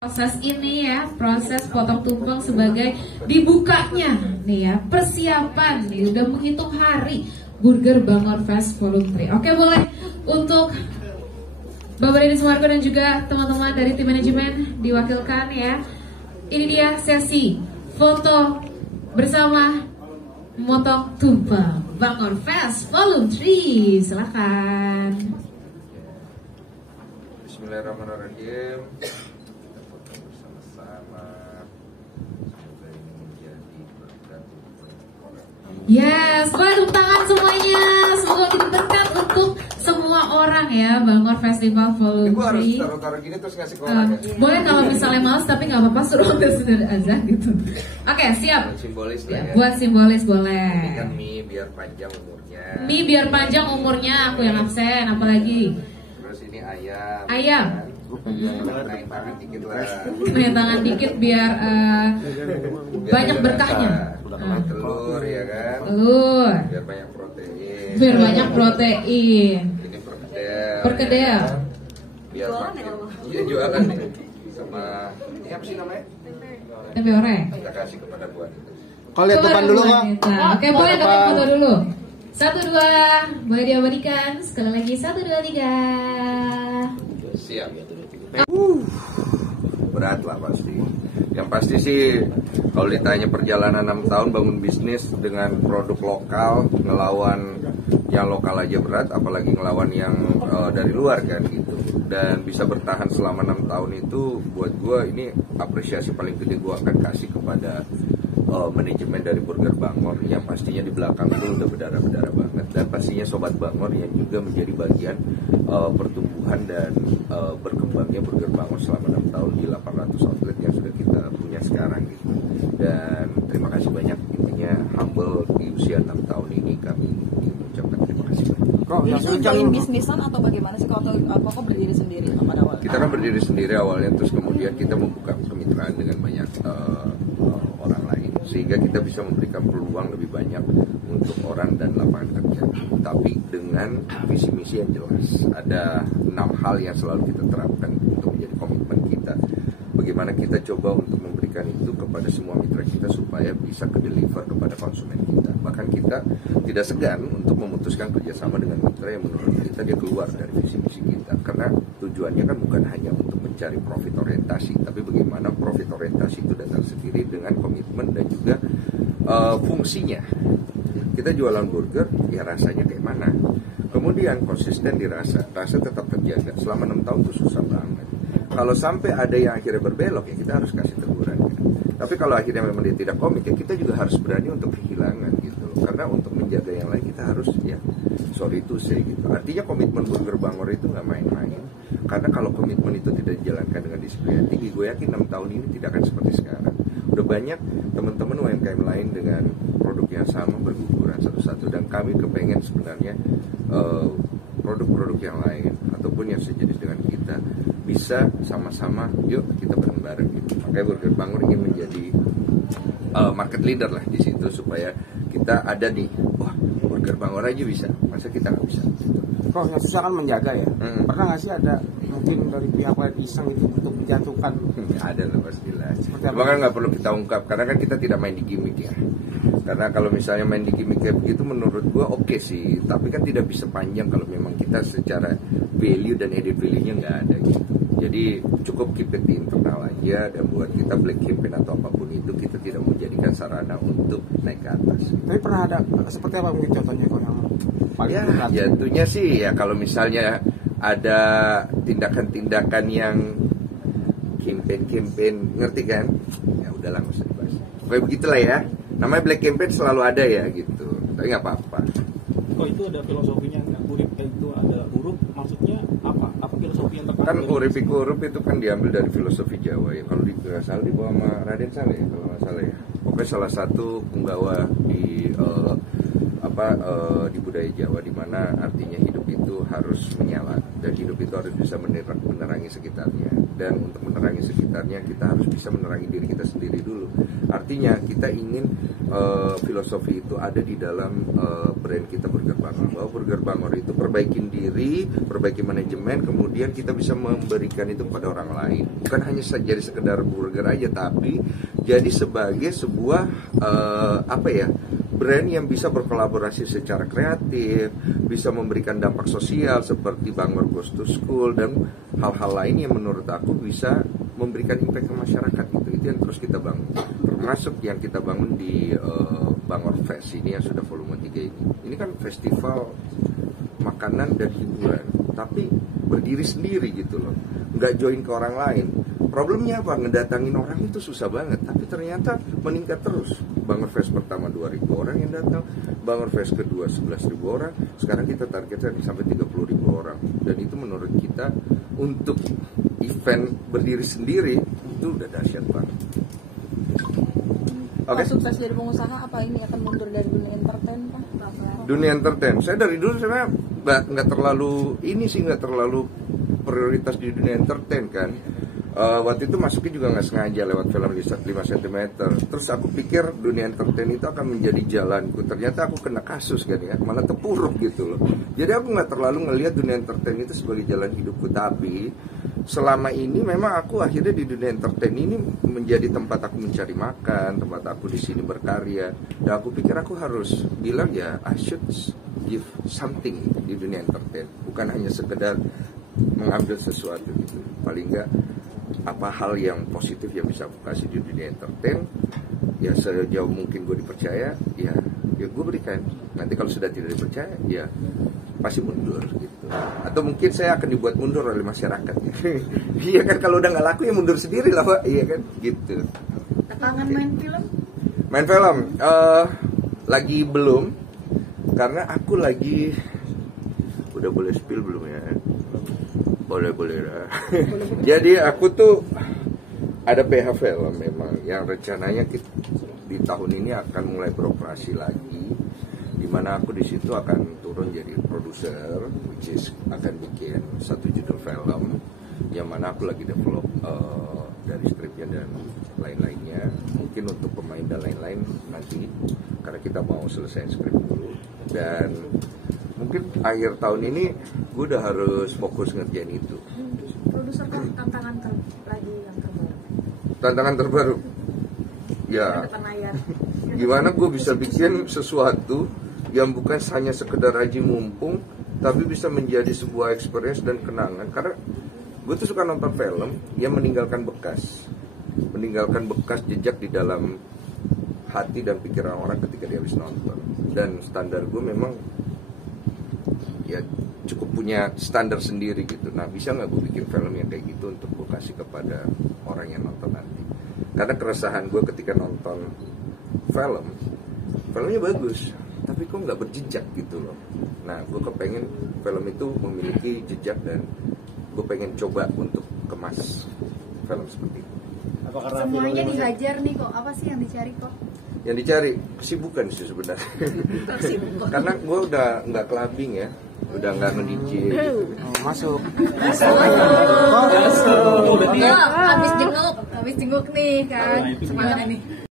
Proses ini ya, proses potong tumpeng sebagai dibukanya nih ya, persiapan nih, udah menghitung hari Burger Bangor Fest Volume 3. Oke, boleh untuk Bapak Deddy Sumargo dan juga teman-teman dari tim manajemen diwakilkan ya. Ini dia sesi foto bersama motong tumpeng Bangor Fest Volume 3. Silakan. Bismillahirrahmanirrahim. Yes, boleh tepuk tangan semuanya. Semoga jadi berkat untuk semua orang ya, Bangor Festival Volume 3. Ibu harus taruh-taruh gini terus ngasih ke orang ya? Boleh kalau misalnya males, tapi nggak apa-apa, suruh sudah aja gitu. Oke, siap. Buat simbolis lah ya. Buat simbolis boleh. Ini kan mie biar panjang umurnya. Mie biar panjang umurnya, aku yang absen, apalagi. Terus ini ayam. Ayam. Naik tangan dikit lah. Naik tangan dikit biar banyak berkahnya. Telur ya kan. Telur. Biar banyak protein. Biar banyak protein. Ini perkedel. Perkedel. Biar makin. Iya jualan nih. Sama ini apa sih namanya? Tempe orek. Kita kasih kepada buat itu. Kalau lihat depan dulu Kak. Oke, boleh dapat foto dulu. 1, 2, boleh diabadikan. Sekali lagi 1, 2, 3. Siap. Berat lah pasti. Yang pasti sih kalau ditanya perjalanan 6 tahun bangun bisnis dengan produk lokal, ngelawan yang lokal aja berat, apalagi ngelawan yang dari luar kan gitu. Dan bisa bertahan selama 6 tahun itu buat gue ini apresiasi paling gede gue akan kasih kepada manajemen dari Burger Bangor yang pastinya di belakang itu udah berdarah-berdarah banget, dan pastinya Sobat Bangor yang juga menjadi bagian pertumbuhan dan berkembangnya Burger Bangor selama 6 tahun di 800 outlet yang sudah kita punya sekarang gitu. Dan terima kasih banyak, intinya humble di usia 6 tahun ini kami mengucapkan terima kasih banyak. Itu join bisnisan atau bagaimana sih kalau kok berdiri sendiri pada awal? Kita kan berdiri sendiri awalnya, terus kemudian kita membuka kemitraan dengan banyak orang lain, sehingga kita bisa memberikan peluang lebih banyak untuk orang dan lapangan kerja. Tapi dengan visi misi yang jelas, ada 6 hal yang selalu kita terapkan untuk menjadi komitmen kita. Bagaimana kita coba untuk memberikan itu kepada semua mitra kita supaya bisa ke-deliver kepada konsumen kita. Bahkan kita tidak segan untuk memutuskan kerjasama dengan mitra yang menurut kita dia keluar dari visi misi kita. Karena tujuannya kan bukan hanya untuk mencari profit orientasi, tapi bagaimana profit orientasi itu datang sendiri dengan komitmen dan juga fungsinya. Kita jualan burger, ya rasanya kayak mana. Kemudian konsisten dirasa, rasa tetap terjaga. Selama 6 tahun itu susah banget. Kalau sampai ada yang akhirnya berbelok, ya kita harus kasih teguran. Ya. Tapi kalau akhirnya memang dia tidak komit, ya kita juga harus berani untuk kehilangan gitu. Karena untuk menjaga yang lain kita harus ya sorry to say gitu. Artinya komitmen Burger Bangor itu nggak main-main. Karena kalau komitmen itu tidak dijalankan dengan disiplin yang tinggi, gue yakin 6 tahun ini tidak akan seperti sekarang. Udah banyak teman-teman UMKM lain dengan produk yang sama berguguran satu-satu, dan kami kepengen sebenarnya produk-produk yang lain ataupun yang sejenis dengan kita bisa sama-sama yuk kita bareng-bareng gitu. Makanya Burger Bangor ingin menjadi market leader lah di situ supaya kita ada nih, wah Burger Bangor aja bisa, masa kita nggak bisa gitu. Kok yang susah kan menjaga ya. Pernah nggak sih ada mungkin dari pihak lain iseng itu untuk menjatuhkan? Ada lah pastilah. Bahkan nggak perlu kita ungkap karena kan kita tidak main di gimmick ya. Karena kalau misalnya main di gimmick kayak begitu menurut gua oke sih, tapi kan tidak bisa panjang kalau memang kita secara value dan added value-nya nggak ada gitu. Jadi cukup keep it di internal aja, dan buat kita black campaign atau apapun itu kita tidak menjadikan sarana untuk naik ke atas. Tapi pernah ada seperti apa mungkin contohnya kok yang paling ya, berat? jatuhnya sih ya kalau misalnya ada tindakan-tindakan yang campaign, ngerti kan? Ya udahlah nggak usah dibahas. Kayak begitulah ya. Namanya black campaign selalu ada ya gitu. Tapi nggak apa-apa. Kok itu ada filosofinya, nggak urip itu ada huruf, maksudnya apa? Apa filosofi yang terkandung? Kan huruf itu kan diambil dari filosofi Jawa ya. Kalau di salah dibawa sama Raden Saleh ya, kalau nggak salah ya. Pokoknya salah satu penggawa di di budaya Jawa, di mana artinya hidup itu harus menyala dan hidup itu harus bisa menerangi sekitarnya, dan untuk menerangi sekitarnya kita harus bisa menerangi diri kita sendiri dulu. Artinya kita ingin filosofi itu ada di dalam brand kita Burger Bangor, bahwa Burger Bangor itu perbaikin diri, perbaiki manajemen, kemudian kita bisa memberikan itu kepada orang lain, bukan hanya jadi sekedar burger aja, tapi jadi sebagai sebuah brand yang bisa berkolaborasi secara kreatif, bisa memberikan dampak sosial seperti Bangor Goes to School dan hal-hal lain yang menurut aku bisa memberikan impact ke masyarakat. Itu yang terus kita bangun, termasuk yang kita bangun di Bangor Fest ini yang sudah volume 3 ini. Ini kan festival makanan dan hiburan, tapi berdiri sendiri gitu loh, nggak join ke orang lain. Problemnya apa? Ngedatangin orang itu susah banget, tapi ternyata meningkat terus. Bangor Fest pertama 2.000 orang yang datang, Bangor Fest kedua 11.000 orang, sekarang kita targetnya sampai 30.000 orang. Dan itu menurut kita untuk event berdiri sendiri itu udah dahsyat banget. Oke. Sukses jadi pengusaha, apa ini akan mundur dari dunia entertain, Pak? Dunia entertain, saya dari dulu sebenarnya nggak terlalu prioritas di dunia entertain kan. Waktu itu masuknya juga nggak sengaja lewat film 5 cm. Terus aku pikir dunia entertain itu akan menjadi jalanku. Ternyata aku kena kasus kan ya, malah terpuruk gitu loh. Jadi aku nggak terlalu ngelihat dunia entertain itu sebagai jalan hidupku. Tapi selama ini memang aku akhirnya di dunia entertain ini menjadi tempat aku mencari makan, tempat aku di sini berkarya. Dan aku pikir aku harus bilang ya, I should give something di dunia entertain. Bukan hanya sekedar mengambil sesuatu gitu. Paling nggak apa hal yang positif yang bisa aku kasih di dunia entertain, ya sejauh mungkin gue dipercaya, ya gue berikan. Nanti kalau sudah tidak dipercaya, ya pasti mundur gitu. Atau mungkin saya akan dibuat mundur oleh masyarakat. Iya kan, kalau udah nggak laku ya mundur sendiri lah Pak. Iya kan, gitu. Kangen main film? Main film, lagi belum, karena aku lagi, udah boleh spill belum ya? Boleh lah. Jadi aku tuh ada PH Film memang yang rencananya di tahun ini akan mulai beroperasi lagi, di mana aku di situ akan turun jadi produser, which is akan bikin satu judul film yang mana aku lagi develop dari skripnya dan lain-lainnya. Mungkin untuk pemain dan lain-lain nanti, karena kita mau selesai skrip dulu, dan mungkin akhir tahun ini gue udah harus fokus ngerjain itu. Produser tantangan lagi yang terbaru. Tantangan terbaru, ya. Gimana gue bisa bikin sesuatu yang bukan hanya sekedar aji mumpung, tapi bisa menjadi sebuah experience dan kenangan. Karena gue tuh suka nonton film yang meninggalkan bekas jejak di dalam hati dan pikiran orang ketika dia habis nonton. Dan standar gue memang ya cukup punya standar sendiri gitu. Nah, bisa nggak gue bikin film yang kayak gitu untuk gue kasih kepada orang yang nonton nanti? Karena keresahan gue ketika nonton filmnya bagus, tapi kok nggak berjejak gitu loh. Nah, gue kepengen film itu memiliki jejak, dan gue pengen coba untuk kemas film seperti itu. Semuanya dihajar nih kok, apa sih yang dicari kok? Yang dicari kesibukan sih sebenarnya. Karena gue udah nggak clubbing ya, udah nggak nge-DJ gitu. Masuk. Habis jenguk nih kan, semangat ini.